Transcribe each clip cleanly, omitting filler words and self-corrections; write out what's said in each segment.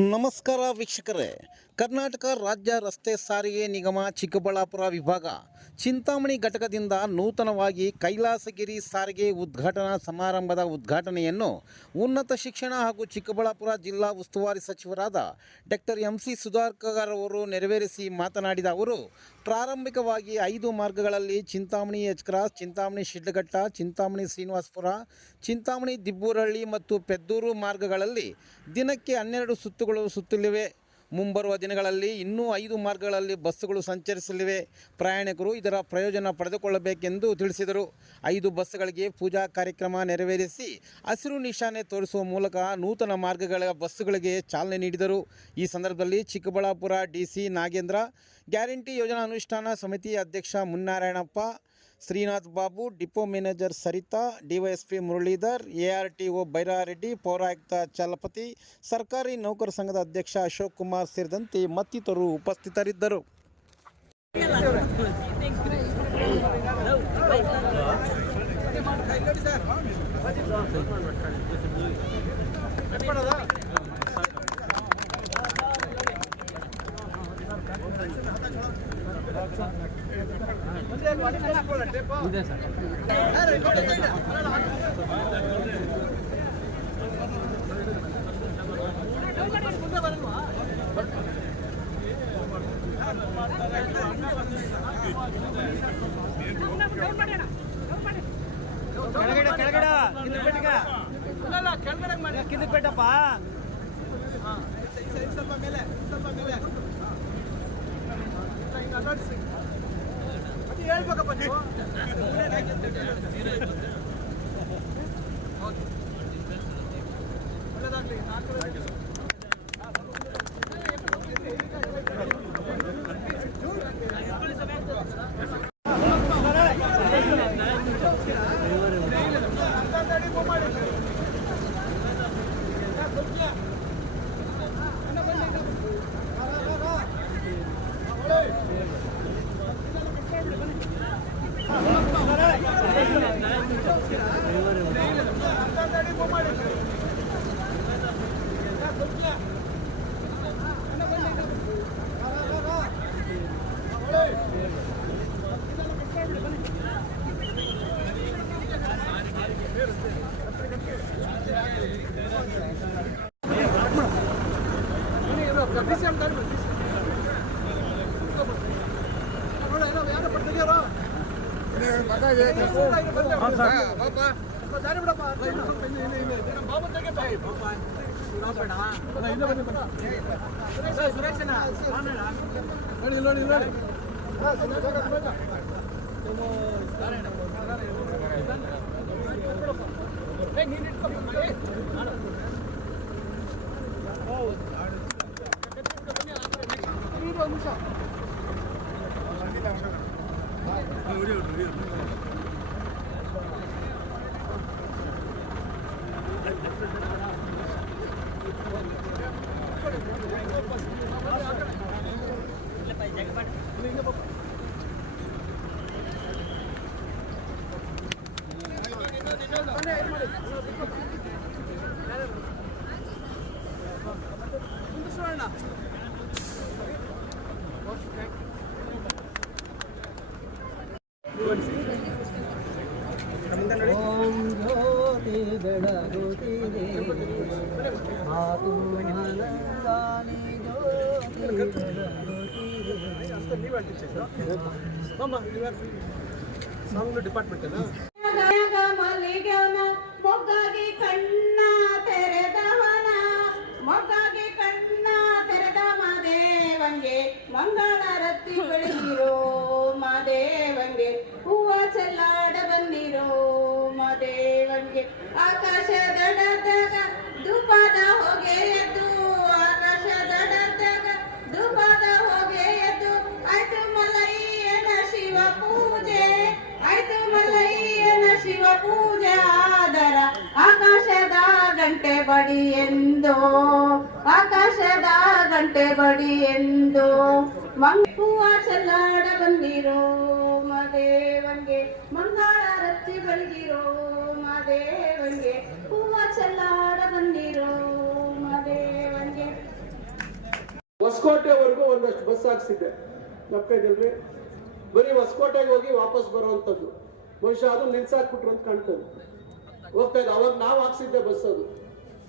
ನಮಸ್ಕಾರ ವೀಕ್ಷಕರೇ, ಕರ್ನಾಟಕ ರಾಜ್ಯ ರಸ್ತೆ ಸಾರಿಗೆ ನಿಗಮ ಚಿಕ್ಕಬಳ್ಳಾಪುರ ವಿಭಾಗ ಚಿಂತಾಮಣಿ ಘಟಕದಿಂದ ನೂತನವಾಗಿ ಕೈಲಾಸಗಿರಿ ಸಾರಿಗೆ ಉದ್ಘಾಟನಾ ಸಮಾರಂಭದ ಉದ್ಘಾಟನೆಯನ್ನು ಉನ್ನತ ಶಿಕ್ಷಣ ಹಾಗೂ ಚಿಕ್ಕಬಳ್ಳಾಪುರ ಜಿಲ್ಲಾ ಉಸ್ತುವಾರಿ ಸಚಿವರಾದ ಡಾಕ್ಟರ್ MC ಸುಧಾಕರ್ ಅವರು ನೆರವೇರಿಸಿ ಮಾತನಾಡಿದ ಅವರು, ಪ್ರಾರಂಭಿಕವಾಗಿ 5 ಮಾರ್ಗಗಳಲ್ಲಿ ಚಿಂತಾಮಣಿ ಎಚ್ ಕ್ರಾಸ್, ಚಿಂತಾಮಣಿ ಶಿಡ್ಲಘಟ್ಟ, ಚಿಂತಾಮಣಿ ಶ್ರೀನಿವಾಸಪುರ, ಚಿಂತಾಮಣಿ ದಿಬ್ಬೂರಹಳ್ಳಿ ಮತ್ತು ಪೆದ್ದೂರು ಮಾರ್ಗಗಳಲ್ಲಿ ದಿನಕ್ಕೆ 12 ಸುತ್ತುಗಳು ಸುತ್ತಲಿವೆ. ಮುಂಬರುವ ದಿನಗಳಲ್ಲಿ ಇನ್ನೂ 5 ಮಾರ್ಗಗಳಲ್ಲಿ ಬಸ್ಸುಗಳು ಸಂಚರಿಸಲಿವೆ. ಪ್ರಯಾಣಿಕರು ಇದರ ಪ್ರಯೋಜನ ಪಡೆದುಕೊಳ್ಳಬೇಕೆಂದು ತಿಳಿಸಿದರು. 5 ಬಸ್ಸುಗಳಿಗೆ ಪೂಜಾ ಕಾರ್ಯಕ್ರಮ ನೆರವೇರಿಸಿ ಹಸಿರು ನಿಶಾನೆ ತೋರಿಸುವ ಮೂಲಕ ನೂತನ ಮಾರ್ಗಗಳ ಬಸ್ಸುಗಳಿಗೆ ಚಾಲನೆ ನೀಡಿದರು. ಈ ಸಂದರ್ಭದಲ್ಲಿ ಚಿಕ್ಕಬಳ್ಳಾಪುರ DC ನಾಗೇಂದ್ರ, ಗ್ಯಾರಂಟಿ ಯೋಜನಾ ಅನುಷ್ಠಾನ ಸಮಿತಿ ಅಧ್ಯಕ್ಷ Munnarayanappa, Srinath Babu, depot manager Saritha, DYSP Muralidhar, ARTO Byrareddy, ಪೌರಾಯುಕ್ತ ಚಲಪತಿ, ಸರ್ಕಾರಿ ನೌಕರ ಸಂಘದ ಅಧ್ಯಕ್ಷ ಅಶೋಕ್ ಕುಮಾರ್ ಸೇರಿದಂತೆ ಮತ್ತಿತರರು ಉಪಸ್ಥಿತರಿದ್ದರು. ಕಿಂದಪೇಟಪ್ಪ ಸ್ವಲ್ಪ ಮೇಲೆ ಹೇಳ್ಬೇಕಪ್ಪ ನೀವು. ಒಳ್ಳೆದಾಗ್ಲಿ. ಓಂ ಜ್ಯೋತಿ ಬೆಳಗುತ್ತಿದೆ, ಆತು ಮನಂದಾನಿ ಜ್ಯೋತಿ ಮಲ್ಲಿಗೆವನ ಮೊಗ್ಗಾಗಿ ಕಣ್ಣ ತೆರೆದವನ, ಮೊಗ್ಗಾಗಿ ಕಣ್ಣ ತೆರೆದ ಮಾದೇವಂಗೆ ಮಂಗಳಾರತಿ ಬೆಳಗಿರೋ ಮಾದೇವಂಗೆ, ಹೂವ ಚೆಲ್ಲಾಡ ಬನ್ನಿರೋ ಮಾದೇವಂಗೆ. ಆಕಾಶದಡದಾಗ ಧೂಪದ ಹೊಗೆ ಎದ್ದು, ಆಕಾಶದಡದಾಗ ಧೂಪದ ಹೊಗೆ ಎದ್ದು, ಆಯ್ತು ಮಲಯ್ಯನ ಶಿವ ಪೂಜೆ, ಆಯ್ತು ಮಲಯ್ಯನ ಶಿವ ಪೂಜೆ ಆದರ ಆಕಾಶದ ಗಂಟೆ ಬಡಿ ಎಂದು, ಆಕಾಶದ ಗಂಟೆ ಬಡಿ ಎಂದು ಹೂವ ಚೆಲ್ಲಾಡ ಬಂದಿರೋ ಮಾದೇವಂಗೆ ಮಂಗಳಾರತಿ ಬೆಳಗಿರೋ ಮಾದೇವಂಗೆ, ಹೂವ ಚೆಲ್ಲಾಡ ಬಂದಿರೋ ಮಾದೇವಂಗೆ. ಹೊಸಕೋಟೆವರೆಗೂ ಒಂದಷ್ಟು ಬಸ್ ಹಾಕ್ಸಿದ್ದೆ ನಪ್ಕೈದಲ್ರಿ, ಬರೀ ಹೊಸಕೋಟೆಗೆ ಹೋಗಿ ವಾಪಸ್ ಬರುವಂಥದ್ದು. ಬಹುಶಃ ಅದು ನಿಲ್ಸಾಕ್ಬಿಟ್ರು ಅಂತ ಕಾಣ್ತದೆ. ಹೋಗ್ತಾ ಇದೆ, ಅವಾಗ ನಾವು ಹಾಕ್ಸಿದ್ದೆ ಬಸ್, ಅದು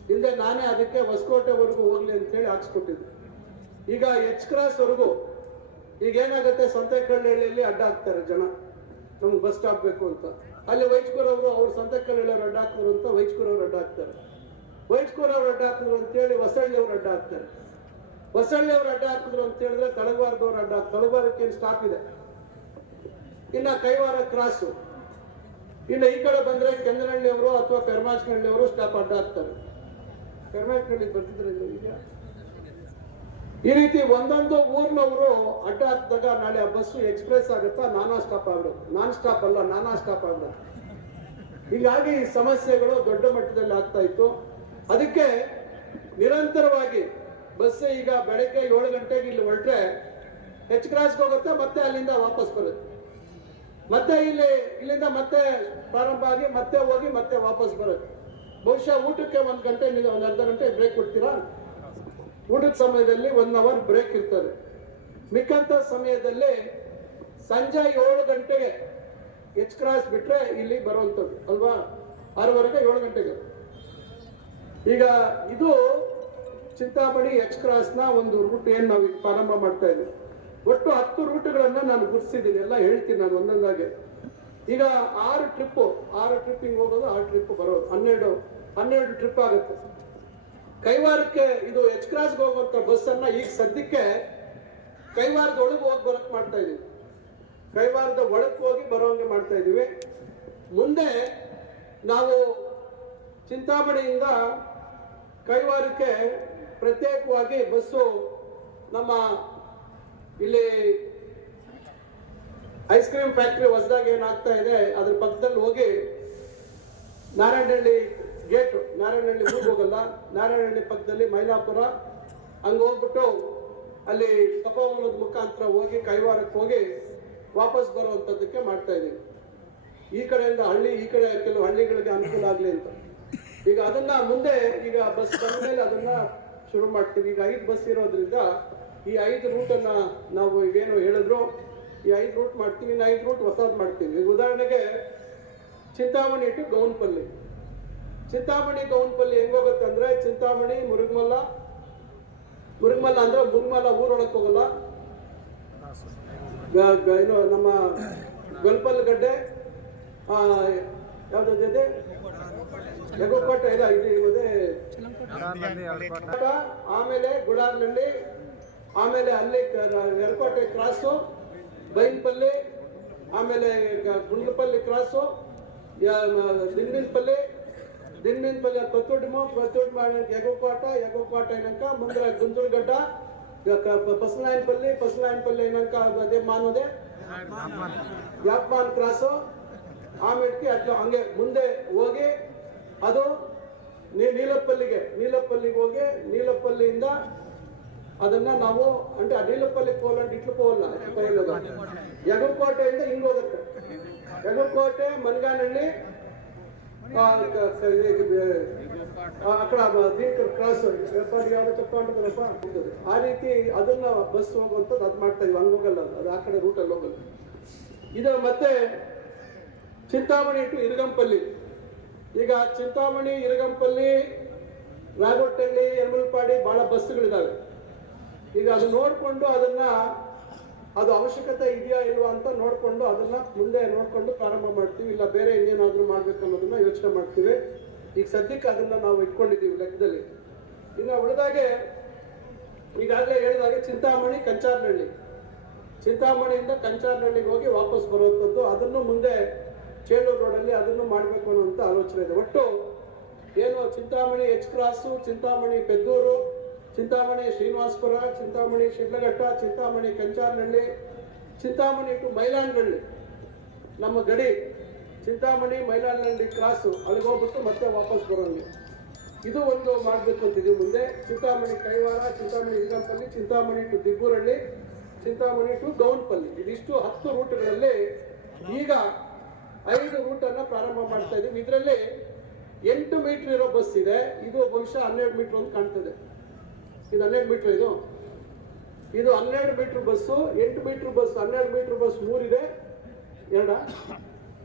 ಹಿಂದೆ ನಾನೇ ಅದಕ್ಕೆ ಹೊಸಕೋಟೆವರೆಗೂ ಹೋಗ್ಲಿ ಅಂತೇಳಿ ಹಾಕ್ಸ್ಕೊಟ್ಟಿದ್ದೆ. ಈಗ ಎಚ್ ಕ್ರಾಸ್ ವರೆಗೂ ಈಗ ಏನಾಗುತ್ತೆ, ಸಂತೆಕಲ್ಲಹಳ್ಳಿಯಲ್ಲಿ ಅಡ್ಡ ಹಾಕ್ತಾರೆ ಜನ, ನಮ್ಗೆ ಬಸ್ ಸ್ಟಾಪ್ ಬೇಕು ಅಂತ. ಅಲ್ಲಿ ವೈಚ್ಕೂರವರು ಅವ್ರು ಸಂತೆಕಲ್ಲಹಳ್ಳಿಯವ್ರು ಅಡ್ಡ ಹಾಕಿದ್ರು ಅಂತ ವೈಚ್ಕೂರವ್ರು ಅಡ್ಡ ಹಾಕ್ತಾರೆ. ವೈಚ್ಕೂರವ್ರು ಅಡ್ಡ ಹಾಕಿದ್ರು ಅಂತೇಳಿ ಹೊಸಳ್ಳಿಯವ್ರು ಅಡ್ಡ ಹಾಕ್ತಾರೆ. ಹೊಸಳ್ಳಿಯವ್ರು ಅಡ್ಡ ಹಾಕಿದ್ರು ಅಂತ ಹೇಳಿದ್ರೆ ತಳಗವಾರದವ್ರು ಅಡ್ಡ ಹಾಕ್ತಾರೆ. ತಳಗವಾರಕ್ಕೆ ಏನು ಸ್ಟಾಪ್ ಇದೆ. ಇನ್ನ ಕೈವಾರ ಕ್ರಾಸು, ಇನ್ನು ಈ ಕಡೆ ಬಂದ್ರೆ ಕೆಂಗನಹಳ್ಳಿಯವರು ಅಥವಾ ಕರ್ಮಾಚನಹಳ್ಳಿಯವರು ಸ್ಟಾಪ್ ಅಡ್ಡ ಹಾಕ್ತಾರೆ. ಕರ್ಮಾಚನಹಳ್ಳಿ ಬರ್ತಿದ್ರೆ ಈಗ ಈ ರೀತಿ ಒಂದೊಂದು ಊರ್ನವರು ಅಡ್ಡ ಹಾಕಿದಾಗ ನಾಳೆ ಆ ಬಸ್ಸು ಎಕ್ಸ್ಪ್ರೆಸ್ ಆಗುತ್ತಾ ನಾನಾ ಸ್ಟಾಪ್ ಆಗ್ಬಿಡುತ್ತೆ. ನಾನ್ ಸ್ಟಾಪ್ ಅಲ್ಲ, ನಾನಾ ಸ್ಟಾಪ್ ಆಗ್ಬಿಡುತ್ತೆ. ಹೀಗಾಗಿ ಈ ಸಮಸ್ಯೆಗಳು ದೊಡ್ಡ ಮಟ್ಟದಲ್ಲಿ ಆಗ್ತಾ ಇತ್ತು. ಅದಕ್ಕೆ ನಿರಂತರವಾಗಿ ಬಸ್ ಈಗ ಬೆಳಗ್ಗೆ 7 ಗಂಟೆಗೆ ಇಲ್ಲಿ ಹೊರಟ್ರೆ ಎಚ್ ಕ್ರಾಸ್ಗೆ ಹೋಗುತ್ತೆ, ಮತ್ತೆ ಅಲ್ಲಿಂದ ವಾಪಸ್ ಬರುತ್ತೆ, ಮತ್ತೆ ಇಲ್ಲಿಂದ ಮತ್ತೆ ಪ್ರಾರಂಭ ಆಗಿ ಮತ್ತೆ ಹೋಗಿ ಮತ್ತೆ ವಾಪಸ್ ಬರುತ್ತೆ. ಬಹುಶಃ ಊಟಕ್ಕೆ 1 ಗಂಟೆ ಒಂದು ಅರ್ಧ ಗಂಟೆ ಬ್ರೇಕ್ ಕೊಡ್ತೀರಾ. ಊಟದ ಸಮಯದಲ್ಲಿ 1 ಅವರ್ ಬ್ರೇಕ್ ಇರ್ತದೆ. ಮಿಕ್ಕಂತ ಸಮಯದಲ್ಲಿ ಸಂಜೆ 7 ಗಂಟೆಗೆ ಎಚ್ ಕ್ರಾಸ್ ಬಿಟ್ರೆ ಇಲ್ಲಿ ಬರುವಂಥದ್ದು ಅಲ್ವಾ, 6:15 7 ಗಂಟೆಗೆ. ಈಗ ಇದು ಚಿಂತಾಮಣಿ ಎಚ್ ಕ್ರಾಸ್ನ ಒಂದು ರೂಟ್ ಏನು ನಾವು ಪ್ರಾರಂಭ ಮಾಡ್ತಾ ಇದ್ದೀವಿ. ಒಟ್ಟು 10 ರೂಟ್ಗಳನ್ನ ನಾನು ಗುರುತಿಸಿದ್ದೀನಿ, ಎಲ್ಲ ಹೇಳ್ತೀನಿ ನಾನು ಒಂದೊಂದಾಗೆ. ಈಗ 6 ಟ್ರಿಪ್ಪಿಂಗ್ ಹೋಗೋದು, 6 ಟ್ರಿಪ್ ಬರೋದು, 12 ಟ್ರಿಪ್ ಆಗುತ್ತೆ. ಕೈವಾರಕ್ಕೆ ಇದು ಎಚ್ ಕ್ರಾಸ್ಗೆ ಹೋಗುವಂತ ಬಸ್ ಅನ್ನ ಈಗ ಸದ್ಯಕ್ಕೆ ಕೈವಾರದ ಒಳಗೆ ಹೋಗಿ ಬರಕ್ ಮಾಡ್ತಾ ಇದೀವಿ. ಕೈವಾರದ ಒಳಗೆ ಹೋಗಿ ಬರೋಂಗೆ ಮಾಡ್ತಾ ಇದೀವಿ. ಮುಂದೆ ನಾವು ಚಿಂತಾಮಣಿಯಿಂದ ಕೈವಾರಕ್ಕೆ ಪ್ರತ್ಯೇಕವಾಗಿ ಬಸ್ಸು ನಮ್ಮ ಇಲ್ಲಿ ಐಸ್ ಕ್ರೀಮ್ ಫ್ಯಾಕ್ಟ್ರಿ ಹೊಸದಾಗಿ ಏನಾಗ್ತಾ ಇದೆ ಅದ್ರ ಪಕ್ಕದಲ್ಲಿ ಹೋಗಿ ನಾರಾಯಣಹಳ್ಳಿ ಗೇಟ್, ನಾರಾಯಣಹಳ್ಳಿ ಊರಿಗೆ ಹೋಗಲ್ಲ, ನಾರಾಯಣಹಳ್ಳಿ ಪಕ್ಕದಲ್ಲಿ ಮೈಲಾಪುರ ಹಂಗೆ ಹೋಗ್ಬಿಟ್ಟು ಅಲ್ಲಿ ಕಪ್ಪಮೂಲದ ಮುಖಾಂತರ ಹೋಗಿ ಕೈವಾರಕ್ಕೆ ಹೋಗಿ ವಾಪಸ್ ಬರುವಂಥದ್ದಕ್ಕೆ ಮಾಡ್ತಾ ಇದೀವಿ. ಈ ಕಡೆಯಿಂದ ಹಳ್ಳಿ, ಈ ಕಡೆ ಕೆಲವು ಹಳ್ಳಿಗಳಿಗೆ ಅನುಕೂಲ ಆಗಲಿ ಅಂತ. ಈಗ ಅದನ್ನ ಮುಂದೆ ಈಗ ಬಸ್ ಬಂದ ಮೇಲೆ ಅದನ್ನ ಶುರು ಮಾಡ್ತೀವಿ. ಈಗ 5 ಬಸ್ ಇರೋದ್ರಿಂದ ಈ 5 ರೂಟನ್ನ ನಾವು ಈಗೇನು ಹೇಳಿದ್ರು ಈ 5 ರೂಟ್ ಮಾಡ್ತೀವಿ. ಇನ್ನು 5 ರೂಟ್ ಹೊಸದು ಮಾಡ್ತೀವಿ. ಈಗ ಉದಾಹರಣೆಗೆ ಚಿಂತಾಮಣಿ ಟು ಗೌನ್ಪಲ್ಲಿ. ಚಿಂತಾಮಣಿ ಗೌನ್ಪಲ್ಲಿ ಹೆಂಗೋಗುತ್ತೆ ಅಂದ್ರೆ ಚಿಂತಾಮಣಿ ಮುರುಗಮಲ್ಲ ಅಂದ್ರೆ ಮುರುಗಮಲ್ಲ ಊರೊಳಕ್ಕೆ ಹೋಗಲ್ಲ, ಏನು ನಮ್ಮ ಗೊಲ್ಪಲ್ ಗಡ್ಡೆ ಯಾವ್ದಿದೆ ಯಗೋಕೋಟೆ ಇಲ್ಲ ಇದೆ, ಆಮೇಲೆ ಗುಡಾರ್ನಹಳ್ಳಿ, ಆಮೇಲೆ ಅಲ್ಲಿ ಯರಕೋಟೆ ಕ್ರಾಸು, ಬೈನ್ಪಲ್ಲಿ, ಆಮೇಲೆ ಗುಂಡ್ಲಪಲ್ಲಿ ಕ್ರಾಸು, ದಿನ್ಮಿನ್ಪಲ್ಲಿ ಪತ್ತೋಡಿ ಮಾಡಿ ಯಗೋಕೋಟ ಏನಂಕ ಮುಂದೆ ಗುಂತೂರ್ಗಡ್ಡ, ಪಸನಾಯನಪಲ್ಲಿ ಏನಂಕ ಅದೇ ಮಾನೋದೆ ಯಾಪ್ಮಾನ್ ಕ್ರಾಸು, ಆಮೇಲೆ ಅದು ಹಂಗೆ ಮುಂದೆ ಹೋಗಿ ಅದು ನೀಲಪ್ಪಲ್ಲಿಗೆ ಹೋಗಿ ನೀಲಪ್ಪಲ್ಲಿಯಿಂದ ಅದನ್ನ ನಾವು ಅಂದ್ರೆ ನೀಲಪ್ಪಲ್ಲಿ ಕೋಲಂಡ್ ಇಟ್ಲು ಹೋಗಲ್ಲ, ಯಗಕೋಟೆಯಿಂದ ಹಿಂಗ್ ಹೋಗುತ್ತೆ. ಯಗಕೋಟೆ, ಮನ್ಗಾನಹಳ್ಳಿ, ಕ್ರಾಸ್ ಆ ರೀತಿ ಅದನ್ನ ಬಸ್ ಹೋಗುವಂಥದ್ದು ಅದು ಮಾಡ್ತಾ ಇದೀವಿ. ಹಂಗ ಹೋಗಲ್ಲ, ಅದು ಆ ಕಡೆ ರೂಟಲ್ಲಿ ಹೋಗಲ್ಲ. ಇದು ಮತ್ತೆ ಚಿಂತಾಮಣಿ ಟು ಇರಗಂಪಲ್ಲಿ. ಈಗ ಚಿಂತಾಮಣಿ, ಇರಗಂಪಲ್ಲಿ, ನಾಗೋಟಹಳ್ಳಿ, ಯಮಲ್ಪಾಡಿ ಬಹಳ ಬಸ್ಗಳಿದಾವೆ. ಈಗ ಅದು ನೋಡ್ಕೊಂಡು ಅದನ್ನ ಅದು ಅವಶ್ಯಕತೆ ಇದೆಯಾ ಇಲ್ವಾ ಅಂತ ನೋಡ್ಕೊಂಡು ಅದನ್ನ ಮುಂದೆ ನೋಡ್ಕೊಂಡು ಪ್ರಾರಂಭ ಮಾಡ್ತೀವಿ. ಇಲ್ಲ ಬೇರೆ ಇನ್ನೇನಾದ್ರೂ ಮಾಡ್ಬೇಕು ಅನ್ನೋದನ್ನ ಯೋಚನೆ ಮಾಡ್ತೀವಿ. ಈಗ ಸದ್ಯಕ್ಕೆ ಅದನ್ನ ನಾವು ಇಟ್ಕೊಂಡಿದ್ದೀವಿ ಲೆಕ್ಕದಲ್ಲಿ. ಇನ್ನು ಉಳಿದಾಗೆ ಈಗಾಗಲೇ ಹೇಳಿದಾಗೆ ಚಿಂತಾಮಣಿ, ಕಂಚಾರನಹಳ್ಳಿ, ಚಿಂತಾಮಣಿಯಿಂದ ಕಂಚಾರನಹಳ್ಳಿಗೆ ಹೋಗಿ ವಾಪಸ್ ಬರುವಂಥದ್ದು, ಅದನ್ನು ಮುಂದೆ ಚೇಳೂರು ರೋಡಲ್ಲಿ ಅದನ್ನು ಮಾಡಬೇಕು ಅನ್ನುವಂಥ ಆಲೋಚನೆ ಇದೆ. ಒಟ್ಟು ಏನು Chintamani H cross, Chintamani Peddur, Chintamani Srinivaspur, Chintamani Sidlaghatta, Chintamani Kancharanahalli, Chintamani to Mylanahalli ನಮ್ಮ ಗಡಿ, ಚಿಂತಾಮಣಿ ಮೈಲಾನಹಳ್ಳಿ ಕ್ರಾಸು ಅಲ್ಲಿಗೆ ಹೋಗ್ಬಿಟ್ಟು ಮತ್ತೆ ವಾಪಸ್ ಬರೋಂಗೆ ಇದು ಒಂದು ಮಾಡಬೇಕು ಅಂತಿದ್ದೀವಿ ಮುಂದೆ. ಚಿಂತಾಮಣಿ ಕೈವಾರ, ಚಿಂತಾಮಣಿ ಇರಗಂಪಲ್ಲಿ, ಚಿಂತಾಮಣಿ ಟು ದಿಬ್ಬೂರಹಳ್ಳಿ, ಚಿಂತಾಮಣಿ ಟು ಗೌನ್ಪಲ್ಲಿ, ಇದಿಷ್ಟು 10 ರೂಟ್ಗಳಲ್ಲಿ ಈಗ 5 ರೂಟನ್ನು ಪ್ರಾರಂಭ ಮಾಡ್ತಾ ಇದ್ದೀವಿ. ಇದರಲ್ಲಿ 8 ಮೀಟರ್ ಇರೋ ಬಸ್ ಇದೆ. ಇದು ಬಹುಶಃ 12 ಮೀಟರ್ ಅಂತ ಕಾಣ್ತದೆ. ಇದು 12 ಮೀಟರ್. ಇದು ಇದು 12 metre bus, 8 metre bus, 12 metre bus 3 ಇದೆ,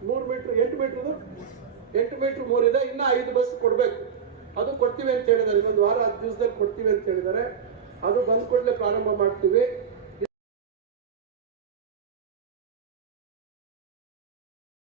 3 ಮೀಟರ್ 8 ಮೀಟರ್ದು 8 ಮೀಟರ್ 3 ಇದೆ. ಇನ್ನ 5 ಬಸ್ ಕೊಡ್ಬೇಕು. ಅದು ಕೊಡ್ತೀವಿ ಅಂತ ಹೇಳಿದ್ದಾರೆ. ಇನ್ನೊಂದು ವಾರ 10 ದಿವಸದಲ್ಲಿ ಕೊಡ್ತೀವಿ ಅಂತ ಹೇಳಿದ್ದಾರೆ. ಅದು ಬಂದ ಕೂಡಲೇ ಪ್ರಾರಂಭ ಮಾಡ್ತೀವಿ.